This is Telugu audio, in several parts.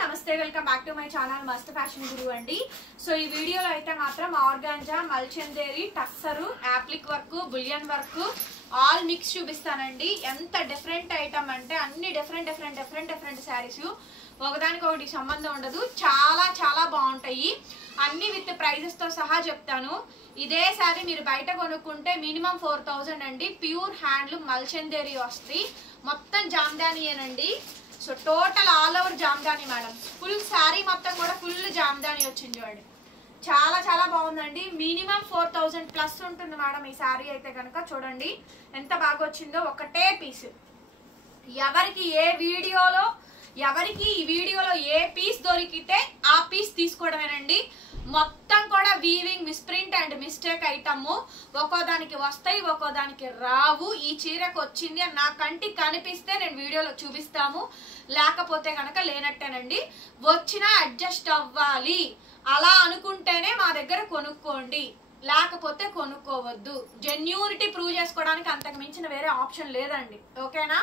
నమస్తే welcome back to my channel Mast fashion guru అండి. సో ఈ వీడియోలో అయితే మాత్రం organza, Mulchanderi, tussar, applique work, bullion work all mix చూపిస్తానండి. ఎంత డిఫరెంట్ ఐటమ్ అంటే అన్ని డిఫరెంట్ శారీస్, ఒకదానికొకటి సంబంధం ఉండదు. చాలా చాలా బాగుంటాయి. అన్ని విత్ ప్రైజెస్ తో సహా చెప్తాను. ఇదే శారీ మీరు బయట కొనుక్కుంటే మినిమం 4000 అండి. ప్యూర్ హ్యాండ్లూమ్ మల్చందేరి వస్తుంది. మొత్తం జామ్దానియేనండి. So total all over Jamdani madam. Full sari మొత్తం కూడా ఫుల్ జామ్దాని వచ్చింది చూడండి. చాలా చాలా బాగుందండి. మినిమం 4000 ప్లస్ ఉంటుంది మేడం ఈ శారీ అయితే కనుక. చూడండి ఎంత బాగా వచ్చిందో. ఒకటే పీస్. ఎవరికి ఈ వీడియోలో ఏ పీస్ దొరికితే ఆ పీస్ తీసుకోవడమేనండి. మొత్తం కూడా weaving, misprint and mistake item. ఒక్కోదానికి వస్తాయి, ఒక్కోదానికి రావు. ఈ చీరకు వచ్చింది అని నా కంటికి కనిపిస్తే నేను వీడియోలో చూపిస్తాము, లేకపోతే కనుక లేనట్టేనండి. వచ్చినా అడ్జస్ట్ అవ్వాలి. అలా అనుకుంటేనే మా దగ్గర కొనుక్కోండి, లేకపోతే కొనుక్కోవద్దు. జెన్యూనిటీ ప్రూవ్ చేసుకోవడానికి అంతకు మించిన వేరే ఆప్షన్ లేదండి. ఓకేనా?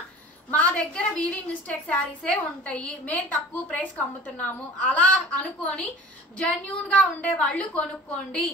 మా దగ్గర వీవింగ్ మిస్టేక్ శారీసే ఉంటాయి. మేము తక్కువ ప్రైస్ కి అమ్ముతున్నాము. అలా అనుకొని జెన్యూన్ గా ఉండే వాళ్ళు కొనుక్కోండి,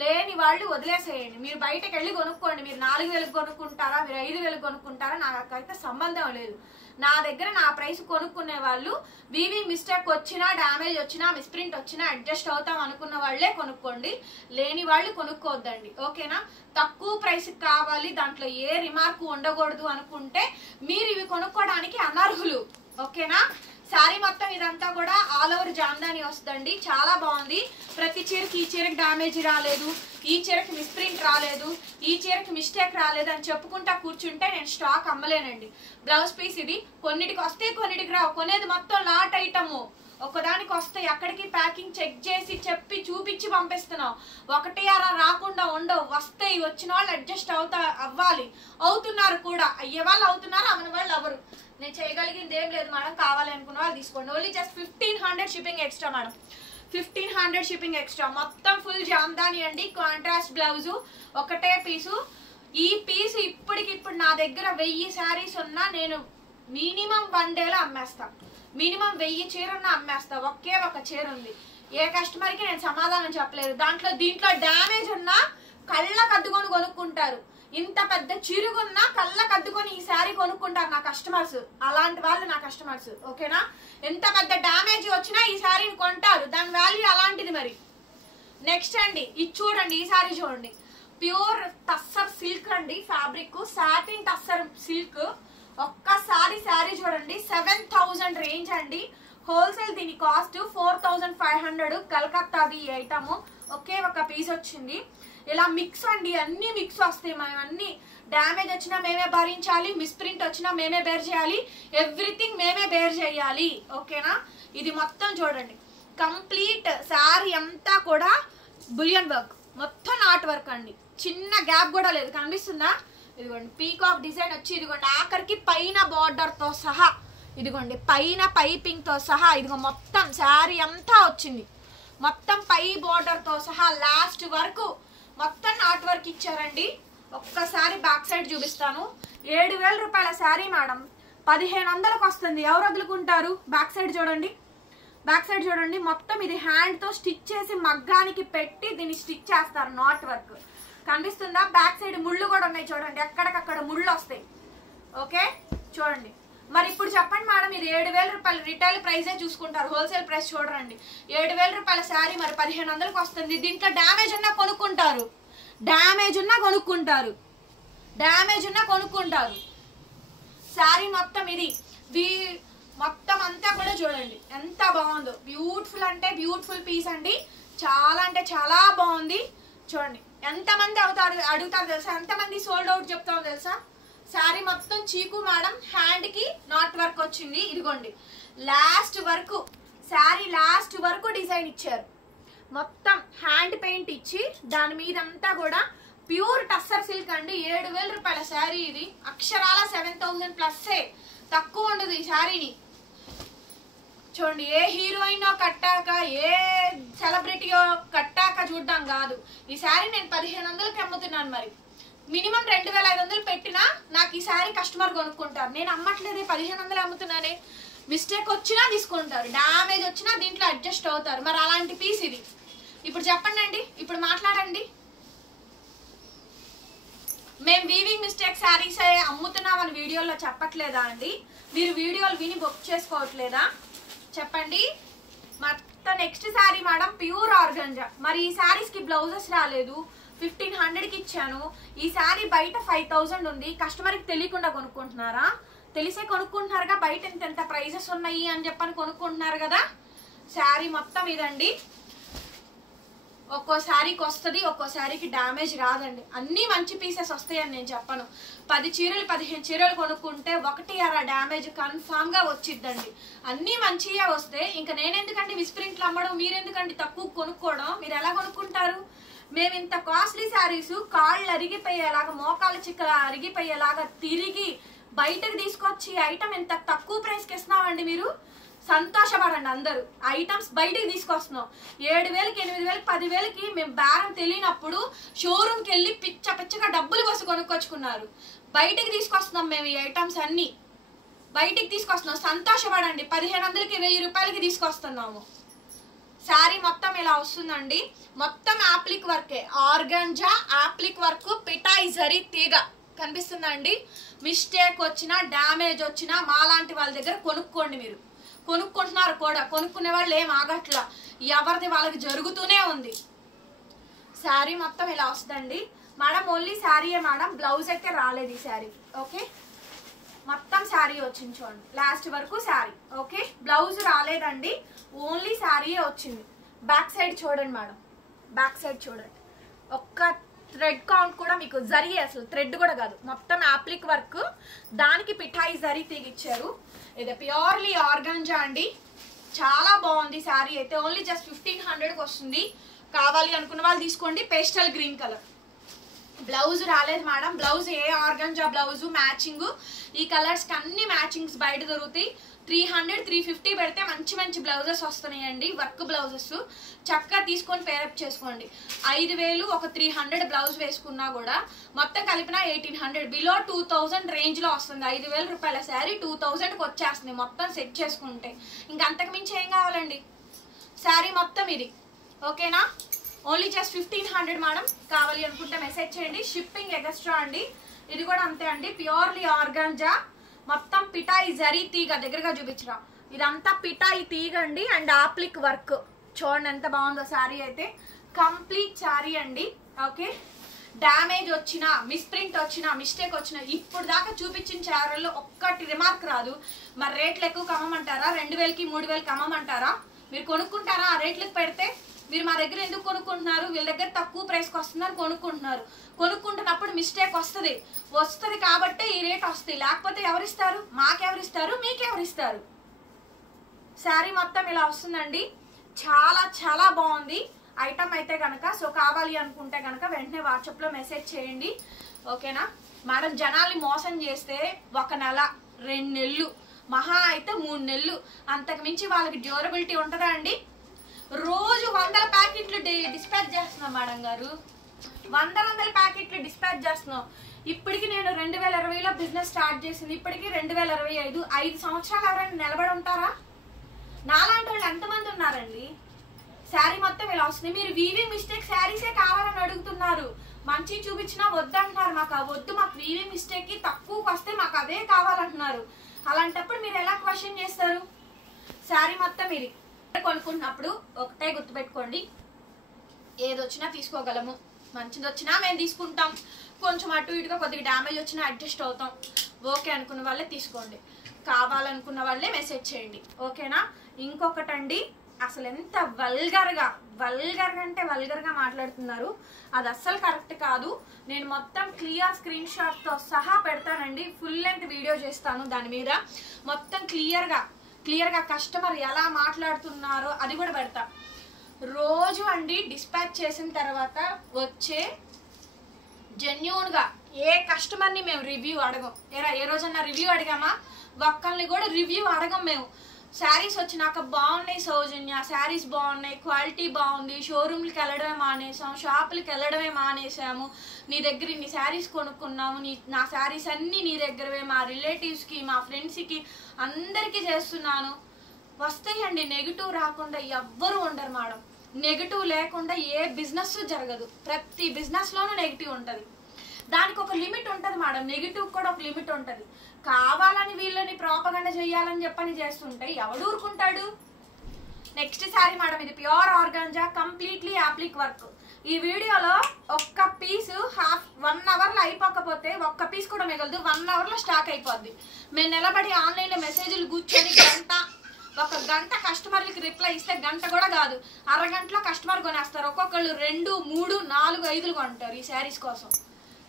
లేని వాళ్ళు వదిలేసేయండి. మీరు బయటకు వెళ్ళి కొనుక్కోండి. మీరు 4000 కొనుక్కుంటారా, మీరు 5000 కొనుక్కుంటారా, నాకైతే సంబంధం లేదు. నా దగ్గర నా ప్రైస్ కొనుక్కునే వాళ్ళు వీవింగ్ మిస్టేక్ వచ్చినా, డ్యామేజ్ వచ్చినా, మిస్ప్రింట్ వచ్చినా అడ్జస్ట్ అవుతాం అనుకున్న వాళ్ళే కొనుక్కోండి. లేని వాళ్ళు కొనుక్కోవద్దండి. ఓకేనా? తక్కువ ప్రైస్ కావాలి, దాంట్లో ఏ రిమార్క్ ఉండకూడదు అనుకుంటే మీరు ఇవి కొనుక్కోవడానికి అనర్హులు. ఓకేనా? శారీ మొత్తం ఇదంతా కూడా ఆల్ ఓవర్ జామ్దాని వస్తుందండి. చాలా బాగుంది. ప్రతి చీరకి ఈ చీరకి డ్యామేజ్ రాలేదు, ఈ చీరకి మిస్ప్రింట్ రాలేదు, ఈ చీరకి మిస్టేక్ రాలేదు అని చెప్పుకుంటా కూర్చుంటే నేను స్టాక్ అమ్మలేనండి. బ్లౌజ్ పీస్ ఇది. కొన్నిటికి వస్తే కొన్నిటికి రావు. కొనేది మొత్తం లాట్ ఐటమ్. ఒకదానికి వస్తాయి, అక్కడికి ప్యాకింగ్ చెక్ చేసి చెప్పి చూపించి పంపిస్తున్నాం. ఒకటి అలా రాకుండా ఉండవు. వస్తాయి. వచ్చిన వాళ్ళు అడ్జస్ట్ అవ్వాలి. అవుతున్నారు కూడా. అయ్యే వాళ్ళు అవుతున్నారు, అమ్మని వాళ్ళు ఎవరు. నేను చేయగలిగింది ఏం లేదు మేడం. కావాలి అనుకున్న వాళ్ళు తీసుకోండి. Only just 1500 shipping extra madam. 1500 shipping extra. మొత్తం ఫుల్ జామ్దాని అండి. కాంట్రాస్ట్ బ్లౌజు, ఒకటే పీసు. ఈ పీసు ఇప్పటికిప్పుడు నా దగ్గర 1000 శారీస్ ఉన్నా నేను మినిమం 1 డేలో అమ్మేస్తా. మినిమం 1000 చీరన్నా అమ్మేస్తా. ఒకే ఒక చీర ఉంది. ఏ కస్టమర్ కి నేను సమాధానం చెప్పలేదు. దీంట్లో డ్యామేజ్ ఉన్నా కళ్ళకు అద్దుకొని కొనుక్కుంటారు. ఇంత పెద్ద చిరుగున్నా కళ్ళకు అద్దుకొని ఈ శారీ కొనుక్కుంటారు నా కస్టమర్స్. అలాంటి వాళ్ళు నా కస్టమర్స్. ఓకేనా? ఎంత పెద్ద డ్యామేజ్ వచ్చినా ఈ శారీని కొంటారు. దాని వాల్యూ అలాంటిది. మరి నెక్స్ట్ అండి, ఇది చూడండి. ఈ శారీ చూడండి. ప్యూర్ టస్సర్ సిల్క్ అండి. Fabric satin tussar silk. ఒక్కసారి శారీ చూడండి. 7000 రేంజ్ అండి. హోల్సేల్ దీని కాస్ట్ 4500. కలకత్తాది ఈ ఐటమ్. ఒకే ఒక పీస్ వచ్చింది. ఇలా మిక్స్ అండి. అన్ని మిక్స్ వస్తాయి. మనం అన్ని డ్యామేజ్ వచ్చినా మేమే భరించాలి, మిస్ప్రింట్ వచ్చినా మేమే బేర్ చేయాలి, ఎవ్రీథింగ్ మేమే బేర్ చేయాలి. ఓకేనా? ఇది మొత్తం చూడండి. కంప్లీట్ శారీ అంతా కూడా బులియన్ వర్క్, మొత్తం నాట్ వర్క్ అండి. చిన్న గ్యాప్ కూడా లేదు. కనిపిస్తుందా? ఇదిగోండి పీకాక్ డిజైన్ వచ్చి, ఇదిగోండి ఆఖరికి పైన బార్డర్ తో సహా, ఇదిగోండి పైన పైపింగ్ తో సహా, ఇదిగో మొత్తం శారీ అంతా వచ్చింది. మొత్తం పై బార్డర్ తో సహా లాస్ట్ వరకు మొత్తం నాట్ వర్క్ ఇచ్చారండి. ఒక్కసారి బ్యాక్ సైడ్ చూపిస్తాను. 7000 రూపాయల శారీ మేడం 1500కు వస్తుంది. ఎవరు వదులుకుంటారు? బ్యాక్ సైడ్ చూడండి. బ్యాక్ సైడ్ చూడండి. మొత్తం ఇది హ్యాండ్ తో స్టిచ్ చేసి మగ్గానికి పెట్టి దీన్ని స్టిచ్ చేస్తారు. నాట్ వర్క్ కనిపిస్తుందా? బ్యాక్ సైడ్ ముళ్ళు కూడా ఉన్నాయి చూడండి. ఎక్కడికక్కడ ముళ్ళు వస్తాయి. ఓకే చూడండి. మరి ఇప్పుడు చెప్పండి మేడం, ఇది 7000 రూపాయలు రిటైల్ ప్రైజే చూసుకుంటారు, హోల్సేల్ ప్రైస్ చూడరండి. 7000 రూపాయల శారీ మరి 1500కు వస్తుంది. దీంట్లో డ్యామేజ్ ఉన్నా కొనుక్కుంటారు. శారీ మొత్తం ఇది మొత్తం అంతా కూడా చూడండి ఎంత బాగుందో. బ్యూటిఫుల్ అంటే బ్యూటిఫుల్ పీస్ అండి. చాలా అంటే చాలా బాగుంది. చూడండి ఎంతమంది అడుగుతారు తెలుసా? ఎంతమంది సోల్డ్ అవుట్ చెప్తామో తెలుసా? శారీ మొత్తం చీకు మేడం. హ్యాండ్ కి నాట్ వర్క్ వచ్చింది. ఇదిగోండి లాస్ట్ వరకు శారీ లాస్ట్ వరకు డిజైన్ ఇచ్చారు. మొత్తం హ్యాండ్ పెయింట్ ఇచ్చి దాని మీదంతా కూడా ప్యూర్ టస్సర్ సిల్క్ అండి. 7000 రూపాయల శారీ ఇది. అక్షరాల 7000 ప్లస్సే, తక్కువ ఉండదు ఈ శారీని. చూడండి, ఏ హీరోయిన్ కట్టాక, ఏ సెలబ్రిటీయో కట్టాక చూడడం కాదు. ఈ శారీ నేను 1500కి అమ్ముతున్నాను. మరి మినిమం 2500 పెట్టినా నాకు ఈ శారీ కస్టమర్ కొనుక్కుంటారు. నేను అమ్మట్లేదే, 1500 అమ్ముతున్నానే. మిస్టేక్ వచ్చినా తీసుకుంటారు, డ్యామేజ్ వచ్చినా దీంట్లో అడ్జస్ట్ అవుతారు. మరి అలాంటి పీస్ ఇది. ఇప్పుడు చెప్పండి అండి, ఇప్పుడు మాట్లాడండి. మేము వీవింగ్ మిస్టేక్ శారీస్ అమ్ముతున్నామని వీడియోలో చెప్పట్లేదా అండి? మీరు వీడియోలు విని బుక్ చేసుకోవట్లేదా? చెప్పండి. మొత్తం next sari madam pure organza. మరి ఈ శారీస్కి బ్లౌజెస్ రాలేదు, 1500కి ఇచ్చాను. ఈ శారీ బయట 5000 ఉంది. కస్టమర్కి తెలియకుండా కొనుక్కుంటున్నారా? తెలిసే కొనుక్కుంటున్నారుగా, బయట ఎంత ప్రైజెస్ ఉన్నాయి అని చెప్పని కొనుక్కుంటున్నారు కదా. శారీ మొత్తం ఇదండి. ఒక్కో శారీకి వస్తుంది, ఒక్కో శారీకి డ్యామేజ్ రాదండి. అన్నీ మంచి పీసెస్ వస్తాయని నేను చెప్పను. 10 చీరలు 15 చీరలు కొనుక్కుంటే 1 అర డ్యామేజ్ కన్ఫామ్గా వచ్చిద్దండి. అన్నీ మంచిగా వస్తే ఇంకా నేనెందుకండి మిస్ప్రింట్లు అమ్మడం, మీరెందుకండి తక్కువ కొనుక్కోవడం? మీరు ఎలా కొనుక్కుంటారు? మేము ఇంత కాస్ట్లీ శారీస్ కాళ్ళు అరిగిపోయేలాగా, మోకాలు చిక్కల అరిగిపోయేలాగా తిరిగి బయటకు తీసుకొచ్చి ఐటమ్ ఇంత తక్కువ ప్రైస్కి ఇస్తున్నామండి. మీరు సంతోషపడండి. అందరూ ఐటమ్స్ బయటికి తీసుకొస్తున్నాం. 7000కి 8000కి 10,000కి మేము బేరం తెలియనప్పుడు షోరూమ్కి వెళ్ళి పిచ్చగా డబ్బులు కోసం కొనుక్కొచ్చుకున్నారు. బయటికి తీసుకొస్తున్నాం మేము ఈ ఐటమ్స్ అన్ని బయటికి తీసుకొస్తున్నాం. సంతోషపడండి. 1500కి 1000 రూపాయలకి తీసుకొస్తున్నాము. శారీ మొత్తం ఇలా వస్తుందండి. మొత్తం యాప్లిక్ వర్కే, ఆర్గంజా యాప్లిక్ వర్క్, పిటాయి జరీ తీగ కనిపిస్తుందండి. మిస్టేక్ వచ్చినా డ్యామేజ్ వచ్చినా మాలాంటి వాళ్ళ దగ్గర కొనుక్కోండి. మీరు కొనుక్కుంటున్నారు కూడా, కొనుక్కునే వాళ్ళు ఏం ఆగట్లా, ఎవరిది వాళ్ళకి జరుగుతూనే ఉంది. శారీ మొత్తం ఇలా వస్తుందండి మేడం. ఓన్లీ శారీయే మేడం, బ్లౌజ్ అయితే రాలేదు ఈ శారీ. ఓకే, మొత్తం శారీ వచ్చింది చూడండి లాస్ట్ వరకు శారీ. ఓకే, బ్లౌజ్ రాలేదండి, ఓన్లీ శారీయే వచ్చింది. బ్యాక్ సైడ్ చూడండి మేడం, బ్యాక్ సైడ్ చూడండి. ఒక్క థ్రెడ్ కౌంట్ కూడా మీకు జరీ, అసలు థ్రెడ్ కూడా కాదు, మొత్తం యాప్లిక్ వర్క్. దానికి పిఠాయి జరీ తీగిచ్చారు. ఇది ప్యూర్లీ ఆర్గంజా అండి. చాలా బాగుంది శారీ అయితే. ఓన్లీ జస్ట్ 1500కి వస్తుంది. కావాలి అనుకున్న వాళ్ళు తీసుకోండి. Pastel green colour. బ్లౌజ్ రాలేదు మేడం. బ్లౌజ్ ఏ ఆర్గంజా బ్లౌజ్ మ్యాచింగ్. ఈ కలర్స్కి అన్ని మ్యాచింగ్స్ బయట దొరుకుతాయి. 300 350 పెడితే మంచి మంచి బ్లౌజెస్ వస్తున్నాయండి, వర్క్ బ్లౌజెస్. చక్కగా తీసుకొని పేరప్ చేసుకోండి. 5000 ఒక 300 బ్లౌజ్ వేసుకున్నా కూడా మొత్తం కలిపిన 1800, బిలో 2000 రేంజ్లో వస్తుంది. 5000 రూపాయల శారీ 2000కి వచ్చేస్తుంది మొత్తం సెట్ చేసుకుంటే. ఇంకంతకు మించి ఏం కావాలండి? శారీ మొత్తం ఇది. ఓకేనా? Only just 1500 madam. కావాలి అనుకుంటే మెసేజ్ చేయండి. షిప్పింగ్ ఎక్స్ట్రా అండి. ఇది కూడా అంతే అండి, ప్యూర్లీ ఆర్గంజా. మొత్తం పిటాయి జరీ తీగ, దగ్గరగా చూపించరా. ఇదంతా పిటాయి తీగ అండి అండ్ ఆప్లిక్ వర్క్. చూడండి ఎంత బాగుందో శారీ అయితే. కంప్లీట్ శారీ అండి. ఓకే, డ్యామేజ్ వచ్చినా, మిస్ప్రింట్ వచ్చినా, మిస్టేక్ వచ్చినా, ఇప్పుడు దాకా చూపించిన చీరల్లో ఒక్కటి రిమార్క్ రాదు. మరి రేట్లు ఎక్కువ కమ్మమంటారా? 2000కి 3000కి అమ్మమంటారా? మీరు కొనుక్కుంటారా ఆ రేట్లకు పెడితే? మీరు మా దగ్గర ఎందుకు కొనుక్కుంటున్నారు? వీళ్ళ దగ్గర తక్కువ ప్రైస్కి వస్తుందని కొనుక్కుంటున్నారు. కొనుక్కుంటున్నప్పుడు మిస్టేక్ వస్తుంది కాబట్టి ఈ రేట్ వస్తాయి. లేకపోతే ఎవరిస్తారు? మాకెవరిస్తారు? మీకెవరిస్తారు? శారీ మొత్తం ఇలా వస్తుందండి. చాలా చాలా బాగుంది ఐటమ్ అయితే కనుక. సో కావాలి అనుకుంటే కనుక వెంటనే వాట్సాప్లో మెసేజ్ చేయండి. ఓకేనా మేడం? జనాల్ని మోసం చేస్తే 1 నెల 2 నెలలు, మహా అయితే 3 నెలలు, అంతకు మించి వాళ్ళకి డ్యూరబిలిటీ ఉంటుందా అండి? రోజు 100 ప్యాకెట్లు డిస్పాచ్ చేస్తున్నాం మేడం గారు. 100 ప్యాకెట్లు డిస్పాచ్ చేస్తున్నాం. ఇప్పటికి నేను 2020లో బిజినెస్ స్టార్ట్ చేసింది, ఇప్పటికి 2025. 5 సంవత్సరాలు ఎవరైనా నిలబడి ఉంటారా? నాలాంటి వాళ్ళు ఎంతమంది ఉన్నారండి? శారీ మొత్తం ఇలా వస్తుంది. మీరు వీవింగ్ మిస్టేక్ శారీసే కావాలని అడుగుతున్నారు. మంచి చూపించినా వద్దంటున్నారు. మాకు వద్దు, మాకు వీవింగ్ మిస్టేక్ కి తక్కువకి వస్తే మాకు అదే కావాలంటున్నారు. అలాంటప్పుడు మీరు ఎలా క్వశ్చన్ చేస్తారు? శారీ మొత్తం ఇది కొనుక్కున్నప్పుడు ఒకటే గుర్తుపెట్టుకోండి, ఏదొచ్చినా తీసుకోగలము. మంచిది వచ్చినా మేము తీసుకుంటాం, కొంచెం అటు ఇటుగా కొద్దిగా డ్యామేజ్ వచ్చినా అడ్జస్ట్ అవుతాం. ఓకే అనుకున్న వాళ్ళే తీసుకోండి, కావాలనుకున్న వాళ్ళే మెసేజ్ చేయండి. ఓకేనా? ఇంకొకటండి, అసలు ఎంత వల్గర్గా అంటే వల్గర్గా మాట్లాడుతున్నారు. అది అస్సలు కరెక్ట్ కాదు. నేను మొత్తం క్లియర్ స్క్రీన్ షాట్తో సహా పెడతానండి. ఫుల్ లెంత్ వీడియో చేస్తాను దాని మీద. మొత్తం క్లియర్గా కస్టమర్ ఎలా మాట్లాడుతున్నారో అది కూడా పెడతా. రోజు అండి డిస్పాచ్ చేసిన తర్వాత వచ్చే జెన్యూన్గా ఏ కస్టమర్ని మేము రివ్యూ అడగం. ఏ రోజన్నా రివ్యూ అడిగామా? ఒక్కరిని కూడా రివ్యూ అడగం మేము. శారీస్ వచ్చినాక బాగున్నాయి సౌజన్య, శారీస్ బాగున్నాయి, క్వాలిటీ బాగుంది, షోరూమ్లకి వెళ్ళడమే మానేసాం, షాపులకి వెళ్ళడమే మానేసాము, నీ దగ్గర ఇన్ని శారీస్ కొనుక్కున్నాము, నా శారీస్ అన్నీ నీ దగ్గరవే, మా రిలేటివ్స్కి మా ఫ్రెండ్స్కి అందరికీ చేస్తున్నాను. వస్తాయండి, నెగిటివ్ రాకుండా ఎవ్వరు ఉండరు మేడం. నెగిటివ్ లేకుండా ఏ బిజినెస్ జరగదు. ప్రతి బిజినెస్లోనూ నెగిటివ్ ఉంటుంది. దానికి ఒక లిమిట్ ఉంటుంది మేడం. నెగిటివ్ కూడా ఒక లిమిట్ ఉంటుంది. కావాలని వీళ్ళని ప్రోపగండ చేయాలని చెప్పని చేస్తుంటే ఎవడు ఊరుకుంటాడు? నెక్స్ట్ శారీ మేడం, ఇది pure organza, completely appliqué work. ఈ వీడియోలో ఒక్క పీసు 1 అవర్లో అయిపోకపోతే ఒక్క పీస్ కూడా మిగలదు. 1 అవర్లో స్టాక్ అయిపోద్ది. మేము నిలబడి ఆన్లైన్లో మెసేజ్లు కూర్చొని ఒక గంట కస్టమర్లకి రిప్లై ఇస్తే గంట కూడా కాదు, అరగంటలో కస్టమర్ కొనేస్తారు. ఒక్కొక్కళ్ళు 2, 3, 4, 5 కొంటారు ఈ శారీస్ కోసం.